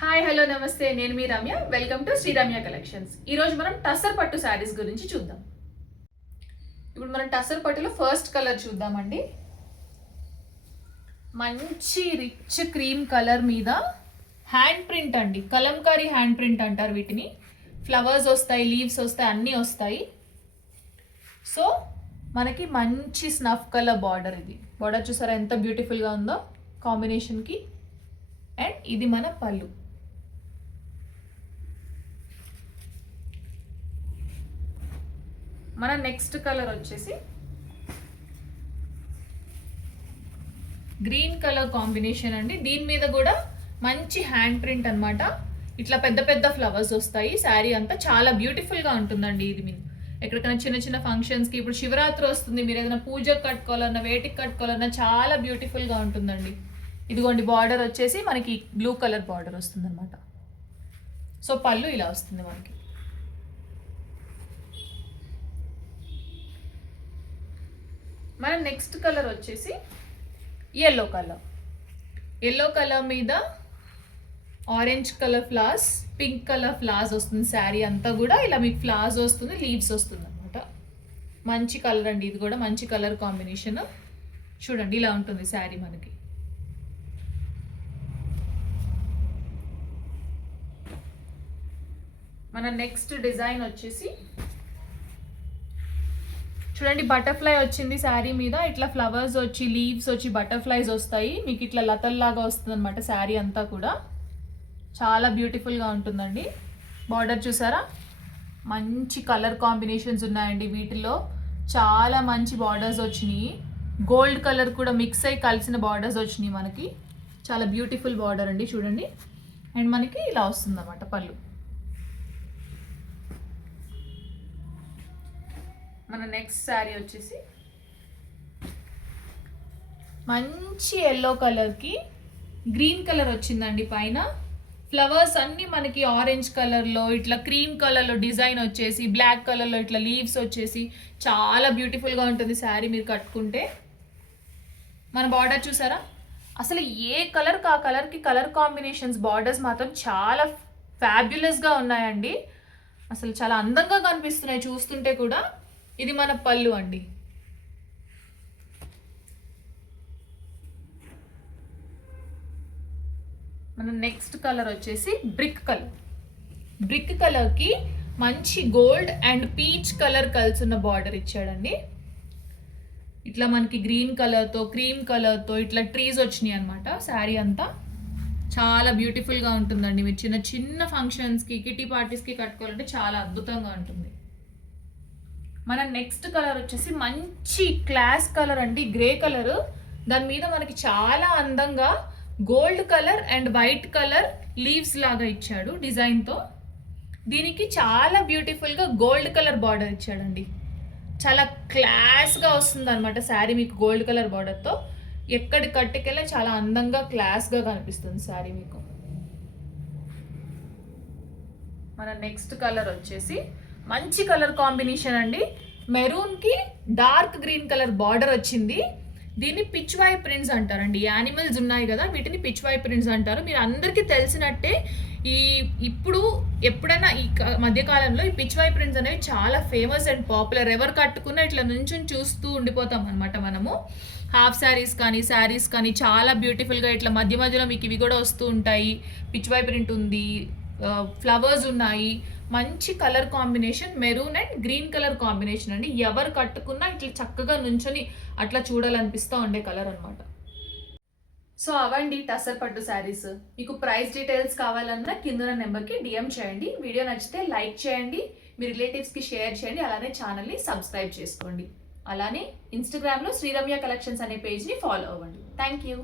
Hi hello నమస్తే, నేను మీ Ramya. Welcome to Shri Ramya collections. ఈరోజు మనం టస్సర్ పట్టు శారీస్ గురించి చూద్దాం. ఇప్పుడు మనం టస్సర్ పట్టులో ఫస్ట్ కలర్ చూద్దామండి. మంచి రిచ్ క్రీమ్ కలర్ మీద హ్యాండ్ ప్రింట్ అండి, కలంకారీ హ్యాండ్ ప్రింట్ అంటారు వీటిని. ఫ్లవర్స్ వస్తాయి, లీవ్స్ వస్తాయి, అన్నీ వస్తాయి. సో మనకి మంచి స్నఫ్ కలర్ బార్డర్. ఇది బార్డర్ చూసారా ఎంత బ్యూటిఫుల్గా ఉందో కాంబినేషన్కి. అండ్ ఇది మన పళ్ళు. మన నెక్స్ట్ కలర్ వచ్చేసి గ్రీన్ కలర్ కాంబినేషన్ అండి. దీని మీద కూడా మంచి హ్యాండ్ ప్రింట్ అనమాట. ఇట్లా పెద్ద పెద్ద ఫ్లవర్స్ వస్తాయి. శారీ అంతా చాలా బ్యూటిఫుల్గా ఉంటుందండి. ఇది మీరు ఎక్కడికైనా చిన్న చిన్న ఫంక్షన్స్కి, ఇప్పుడు శివరాత్రి వస్తుంది, మీరు ఏదైనా పూజకు కట్టుకోవాలన్నా, వేటికి కట్టుకోవాలన్నా చాలా బ్యూటిఫుల్గా ఉంటుందండి. ఇదిగోండి బార్డర్ వచ్చేసి మనకి బ్లూ కలర్ బార్డర్ వస్తుంది అనమాట. సో పళ్ళు ఇలా వస్తుంది మనకి. మన నెక్స్ట్ కలర్ వచ్చేసి ఎల్లో కలర్. ఎల్లో కలర్ మీద orange colour flowers, pink colour flowers వస్తుంది. శారీ అంతా కూడా ఇలా మీకు ఫ్లవర్స్ వస్తుంది, లీవ్స్ వస్తుంది అనమాట. మంచి కలర్ అండి, ఇది కూడా మంచి కలర్ కాంబినేషన్. చూడండి ఇలా ఉంటుంది శారీ మనకి. మన నెక్స్ట్ డిజైన్ వచ్చేసి చూడండి, బటర్ఫ్లై వచ్చింది శారీ మీద. ఇట్లా ఫ్లవర్స్ వచ్చి, లీవ్స్ వచ్చి, బటర్ఫ్లైస్ వస్తాయి మీకు. ఇట్లా లతల్లాగా వస్తుంది అనమాట శారీ అంతా కూడా. చాలా బ్యూటిఫుల్గా ఉంటుందండి. బార్డర్ చూసారా, మంచి కలర్ కాంబినేషన్స్ ఉన్నాయండి వీటిలో. చాలా మంచి బార్డర్స్ వచ్చినాయి. గోల్డ్ కలర్ కూడా మిక్స్ అయ్యి కలిసిన బార్డర్స్ వచ్చినాయి మనకి. చాలా బ్యూటిఫుల్ బార్డర్ అండి చూడండి. అండ్ మనకి ఇలా వస్తుంది అన్నమాట పళ్ళు. మన నెక్స్ట్ శారీ వచ్చేసి మంచి ఎల్లో కలర్కి గ్రీన్ కలర్ వచ్చిందండి. పైన ఫ్లవర్స్ అన్నీ మనకి ఆరెంజ్ కలర్లో, ఇట్లా క్రీమ్ కలర్లో డిజైన్ వచ్చేసి, బ్లాక్ కలర్లో ఇట్లా లీవ్స్ వచ్చేసి చాలా బ్యూటిఫుల్గా ఉంటుంది శారీ మీరు కట్టుకుంటే. మన బార్డర్ చూసారా, అసలు ఏ కలర్కి ఆ కలర్కి కలర్ కాంబినేషన్స్, బార్డర్స్ మాత్రం చాలా ఫ్యాబ్యులస్గా ఉన్నాయండి. అసలు చాలా అందంగా కనిపిస్తున్నాయి చూస్తుంటే కూడా. ఇది మన పళ్ళు అండి. మన నెక్స్ట్ కలర్ వచ్చేసి బ్రిక్ కలర్. బ్రిక్ కలర్కి మంచి గోల్డ్ అండ్ పీచ్ కలర్ కలిసిన బార్డర్ ఇచ్చాడండి. ఇట్లా మనకి గ్రీన్ కలర్తో, క్రీమ్ కలర్తో ఇట్లా ట్రీస్ వచ్చినాయి అనమాట. శారీ అంతా చాలా బ్యూటిఫుల్గా ఉంటుందండి. మీరు చిన్న చిన్న ఫంక్షన్స్కి, కిటీ పార్టీస్కి కట్టుకోవాలంటే చాలా అద్భుతంగా ఉంటుంది. మన నెక్స్ట్ కలర్ వచ్చేసి మంచి క్లాస్ కలర్ అండి, గ్రే కలర్. దాని మీద మనకి చాలా అందంగా gold colour and white colour leaves లాగా ఇచ్చాడు డిజైన్తో. దీనికి చాలా బ్యూటిఫుల్గా గోల్డ్ కలర్ బార్డర్ ఇచ్చాడండి. చాలా క్లాస్గా వస్తుంది అనమాట శారీ మీకు గోల్డ్ కలర్ బార్డర్తో. ఎక్కడి కట్టుకెళ్ళి చాలా అందంగా క్లాస్గా కనిపిస్తుంది శారీ మీకు. మన నెక్స్ట్ కలర్ వచ్చేసి మంచి కలర్ కాంబినేషన్ అండి. మెరూన్కి డార్క్ గ్రీన్ కలర్ బార్డర్ వచ్చింది. దీన్ని పిచ్ వై ప్రింట్స్ అంటారండి. యానిమల్స్ ఉన్నాయి కదా, వీటిని పిచ్ వై ప్రింట్స్ అంటారు. మీరు అందరికీ తెలిసినట్టే ఇప్పుడు ఎప్పుడైనా ఈ మధ్యకాలంలో ఈ పిచ్ వై ప్రింట్స్ అనేవి చాలా ఫేమస్ అండ్ పాపులర్. ఎవరు కట్టుకున్నా ఇట్లా నుంచి చూస్తూ ఉండిపోతాం అనమాట మనము. హాఫ్ శారీస్ కానీ, శారీస్ కానీ చాలా బ్యూటిఫుల్గా ఇట్లా మధ్య మధ్యలో మీకు ఇవి కూడా వస్తూ ఉంటాయి. పిచ్ వై ప్రింట్ ఉంది, ఫ్లవర్స్ ఉన్నాయి. మంచి colour combination, maroon and green colour combination అండి. ఎవరు కట్టుకున్నా ఇట్లా చక్కగా నుంచొని అట్లా చూడాలనిపిస్తూ ఉండే కలర్ అనమాట. సో అవండి టస్సర్ పట్టు శారీస్. మీకు ప్రైస్ డీటెయిల్స్ కావాలన్నా కింద నెంబర్కి డిఎం చేయండి. వీడియో నచ్చితే లైక్ చేయండి, మీ రిలేటివ్స్కి షేర్ చేయండి, అలానే ఛానల్ని సబ్స్క్రైబ్ చేసుకోండి. అలానే ఇన్స్టాగ్రామ్లో శ్రీరమ్య కలెక్షన్స్ అనే పేజ్ని ఫాలో అవ్వండి. Thank you.